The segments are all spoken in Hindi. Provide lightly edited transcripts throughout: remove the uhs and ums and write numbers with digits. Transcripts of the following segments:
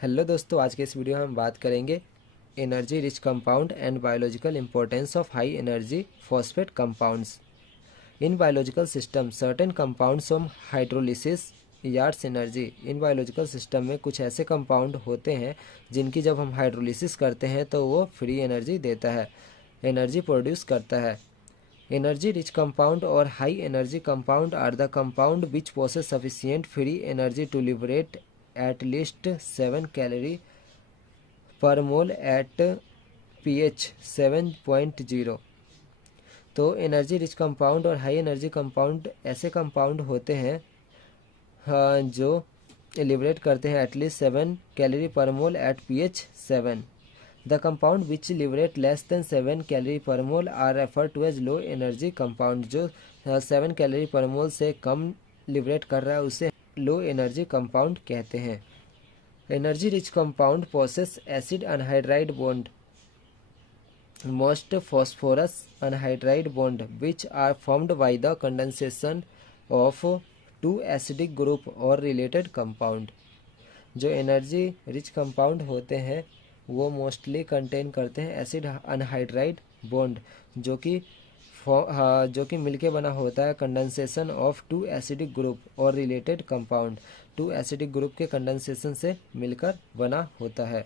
हेलो दोस्तों, आज के इस वीडियो में हम बात करेंगे energy rich compound and biological importance of high energy phosphate compounds in biological system. Certain compounds of hydrolysis yards energy. In biological system में कुछ ऐसे कंपाउंड होते हैं जिनकी जब हम हाइड्रोलिसिस करते हैं तो वो फ्री एनर्जी देता है, एनर्जी प्रोड्यूस करता है। एनर्जी रिच कंपाउंड और high energy compound are the compound which possess sufficient free energy to liberate at least 7 calorie per mole at pH 7.0। तो एनर्जी रिच कंपाउंड और हाई एनर्जी कंपाउंड ऐसे कंपाउंड होते हैं जो लिबरेट करते हैं at least 7 calorie per mole at pH 7। The compound which liberate less than 7 calorie per mole are refer to as low energy compound. जो 7 कैलोरी पर मोल से कम लिबरेट कर रहा है उसे लो एनर्जी कंपाउंड कहते हैं। Energy rich compound possess acid anhydride bond most phosphorus anhydride bond which are formed by the condensation of two acidic group और रिलेटेड कंपाउंड। जो एनर्जी रिच कंपाउंड होते हैं वो मोस्टली कंटेन करते हैं एसिड अनहाइड्राइड बॉन्ड जो कि मिलके बना होता है condensation of two acidic group और related compound. Two acidic group के कंडेंसेशन से मिलकर बना होता है।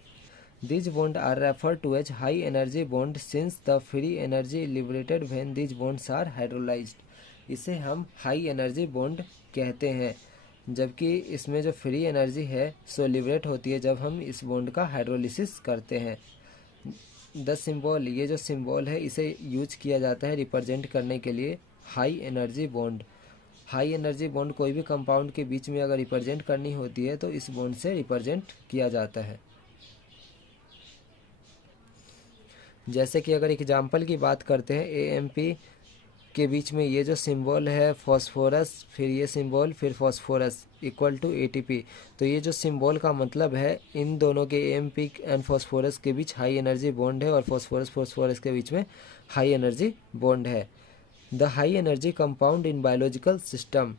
These bond are refer to as high energy bond since the free energy liberated when these bonds are hydrolysed. इसे हम हाई एनर्जी बॉन्ड कहते हैं, जबकि इसमें जो फ्री एनर्जी है सो लिबरेट होती है जब हम इस बॉन्ड का हाइड्रोलिसिस करते हैं। द सिंबल, ये जो सिंबल है इसे यूज किया जाता है रिप्रेजेंट करने के लिए high energy bond. High energy bond कोई भी कंपाउंड के बीच में अगर रिप्रेजेंट करनी होती है तो इस बॉन्ड से रिप्रेजेंट किया जाता है। जैसे कि अगर एग्जाम्पल की बात करते हैं AMP के बीच में ये जो सिंबल है फॉस्फोरस, फिर ये सिंबल, फिर फॉस्फोरस इक्वल टू ATP। तो ये जो सिंबल का मतलब है इन दोनों के AMP एंड फॉस्फोरस के बीच हाई एनर्जी बॉन्ड है और फॉस्फोरस के बीच में हाई एनर्जी बॉन्ड है। The high energy compound in biological system.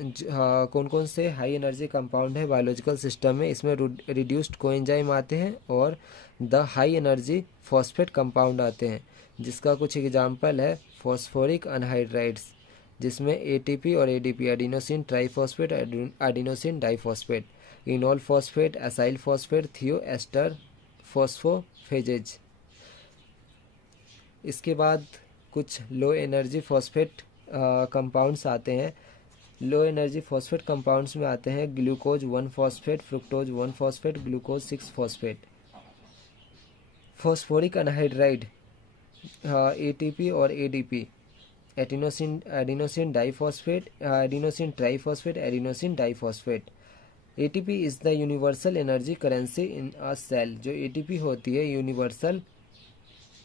कौन कौन से हाई एनर्जी कंपाउंड है बायोलॉजिकल सिस्टम में? इसमें रिड्यूस्ड कोएंजाइम आते हैं और the high energy phosphate compound आते हैं, जिसका कुछ एग्जांपल है फॉस्फोरिक अनहाइड्राइड्स, जिसमें ATP और ADP adenosine triphosphate, adenosine diphosphate, enol phosphate, acyl phosphate, थियो एस्टर फॉस्फोफेजेज। इसके बाद कुछ लो एनर्जी फॉस्फेट कंपाउंड्स आते हैं। लो एनर्जी फॉस्फेट कंपाउंड्स में आते हैं glucose 1 phosphate, fructose 1 phosphate, glucose 6 phosphate. Phosphoric anhydride ATP और ADP, adenosine diphosphate, adenosine triphosphate, adenosine diphosphate. ATP is the universal energy currency in a cell. जो ATP होती है यूनिवर्सल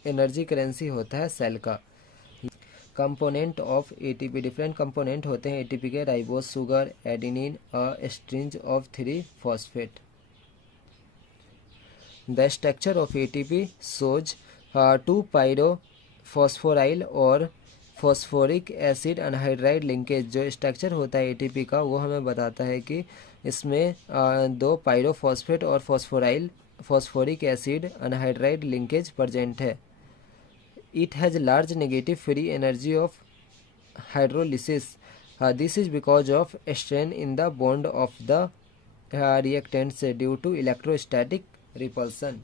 एनर्जी करेंसी होता है सेल का। Component of ATP, different component होते हैं ATP के, ribose sugar, adenine, a string of 3 phosphate. The structure of ATP shows 2 pyrophosphoryl और फॉस्फोरिक एसिड अनहाइड्राइड लिंकेज। जो स्ट्रक्चर होता है ATP का वो हमें बताता है कि इसमें 2 पायरोफॉस्फेट और phosphoric acid anhydride linkage present है। It has large negative free energy of hydrolysis. This is because of strain in the bond of the reactants due to electrostatic repulsion.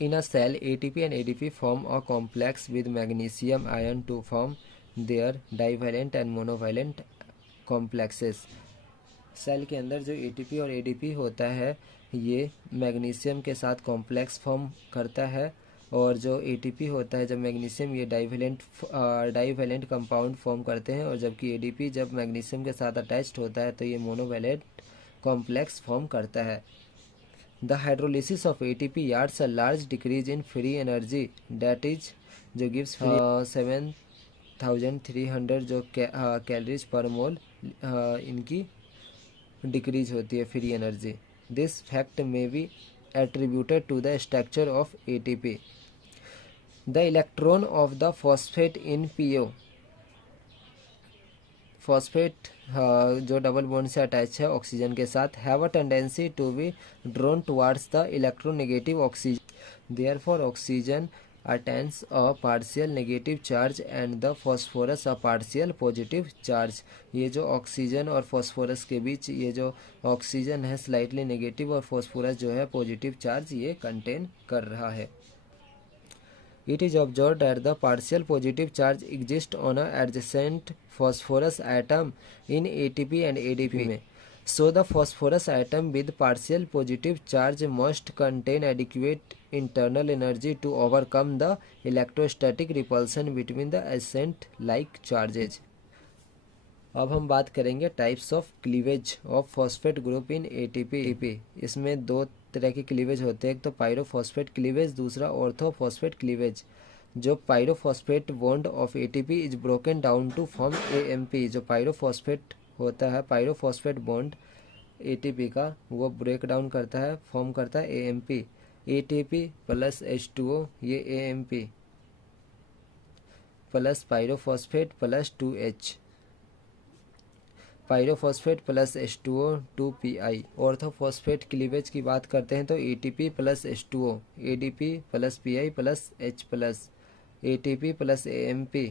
In a cell, ATP and ADP form a complex with magnesium ion to form their divalent and monovalent complexes. Cell के अंदर जो ATP और ADP होता है ये मैग्नीशियम के साथ कॉम्प्लेक्स फॉर्म करता है, और जो ATP होता है जब मैग्नीशियम ये डाइवेलेंट कंपाउंड फॉर्म करते हैं, और जबकि ADP जब मैग्नीशियम के साथ अटैच्ड होता है तो ये मोनोवैलेंट कॉम्प्लेक्स फॉर्म करता है। The hydrolysis of ATP yards a large decrease in free energy date is जो गिव्स 7300 जो कैलोरीज पर मोल इनकी डिक्रीज होती है फ्री एनर्जी। दिस फैक्ट में B attributed to the structure of ATP. The electron of the phosphate in PO phosphate जो डबल बॉन्ड से अटैच है ऑक्सीजन के साथ, have a tendency to be drawn towards the electronegative oxygen, therefore oxygen attains a partial negative charge and the phosphorus a partial positive charge। ये जो ऑक्सीजन और फॉस्फोरस के बीच ये जो ऑक्सीजन है स्लाइटली नेगेटिव और फॉस्फोरस जो है पॉजिटिव चार्ज ये कंटेन कर रहा है। It is observed that the partial positive charge exists on a adjacent phosphorus atom in ATP and ADP में। So the phosphorus atom with partial positive charge must contain adequate internal energy to overcome the electrostatic repulsion between the adjacent like charges। अब हम बात करेंगे types of cleavage of phosphate group in ATP. इसमें दो तरह के क्लीवेज होते हैं, एक तो पायरोफॉस्फेट क्लीवेज, दूसरा ऑर्थोफॉस्फेट क्लीवेज। जो pyrophosphate bond of ATP is broken down to form AMP. जो पायरोफॉस्फेट होता है, पायरोफॉस्फेट बॉन्ड एटीपी का, वो ब्रेक डाउन करता है, फॉर्म करता है एएमपी। एटीपी प्लस H2O, ये AMP plus pyrophosphate plus 2H, pyrophosphate plus H2O 2Pi। Orthophosphate cleavage की बात करते हैं तो ATP plus H2O, ADP plus Pi plus H plus, ATP plus AMP।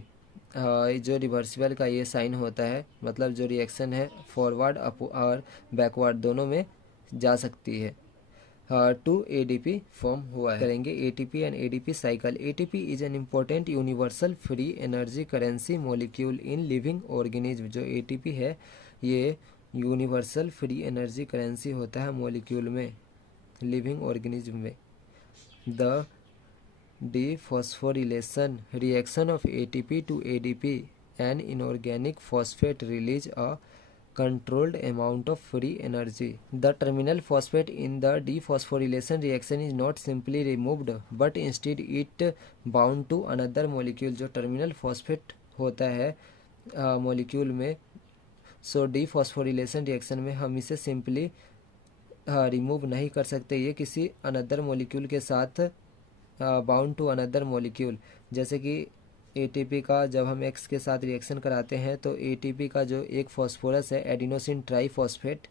जो रिवर्सिबल का ये साइन होता है, मतलब जो रिएक्शन है फॉरवर्ड अप और बैकवर्ड दोनों में जा सकती है। 2 ADP फॉर्म हुआ है। करेंगे ATP and ADP cycle. ATP is an important universal free energy currency molecule in living organism. जो ATP है ये यूनिवर्सल फ्री एनर्जी करेंसी होता है मॉलिक्यूल में, लिविंग ऑर्गेनिज्म में। The dephosphorylation reaction of ATP to ADP an inorganic phosphate release a controlled amount of free energy। The terminal phosphate in the dephosphorylation reaction is not simply removed but instead it bound to another molecule। जो terminal phosphate होता है molecule में, so dephosphorylation reaction में हम इसे simply रिमूव नहीं कर सकते, ये किसी अनदर मोलिक्यूल के साथ बाउंड टू अनदर मोलिक्यूल। जैसे कि ATP का जब हम X के साथ रिएक्शन कराते हैं तो ATP का जो एक फॉस्फोरस है एडिनोसिन ट्राईफॉस्फेट,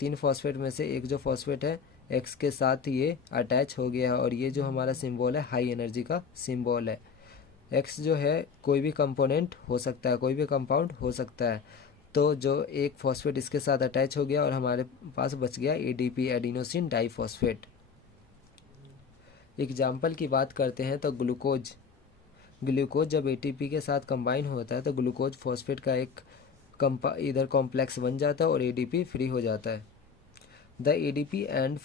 3 फॉस्फेट में से एक जो फॉस्फेट है X के साथ ये अटैच हो गया है और ये जो हमारा सिंबल है हाई एनर्जी का सिंबल है। X जो है कोई भी कंपोनेंट हो सकता है, कोई भी कंपाउंड हो सकता है। तो जो एक फॉस्फेट इसके साथ अटैच हो गया और हमारे पास बच गया ADP एडिनोसिन डाईफॉस्फेट। एग्जाम्पल की बात करते हैं तो ग्लूकोज जब ATP के साथ कंबाइन होता है तो ग्लूकोज फॉस्फेट का एक इधर कॉम्प्लेक्स बन जाता है और ADP फ्री हो जाता है। The ADP and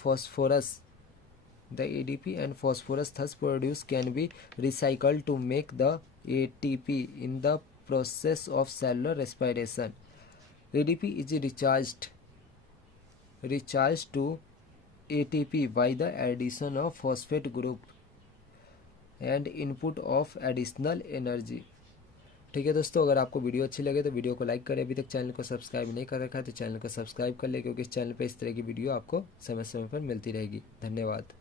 phosphorus thus produce can be recycled to make the ATP in the process of cellular respiration. ADP is recharged to ATP by the addition of phosphate group and input of additional energy. ठीक है दोस्तों, अगर आपको वीडियो अच्छी लगे तो वीडियो को लाइक करें। अभी तक चैनल को सब्सक्राइब नहीं कर रखा है तो चैनल को सब्सक्राइब कर ले, क्योंकि इस चैनल पे इस तरह की वीडियो आपको समय समय पर मिलती रहेगी। धन्यवाद।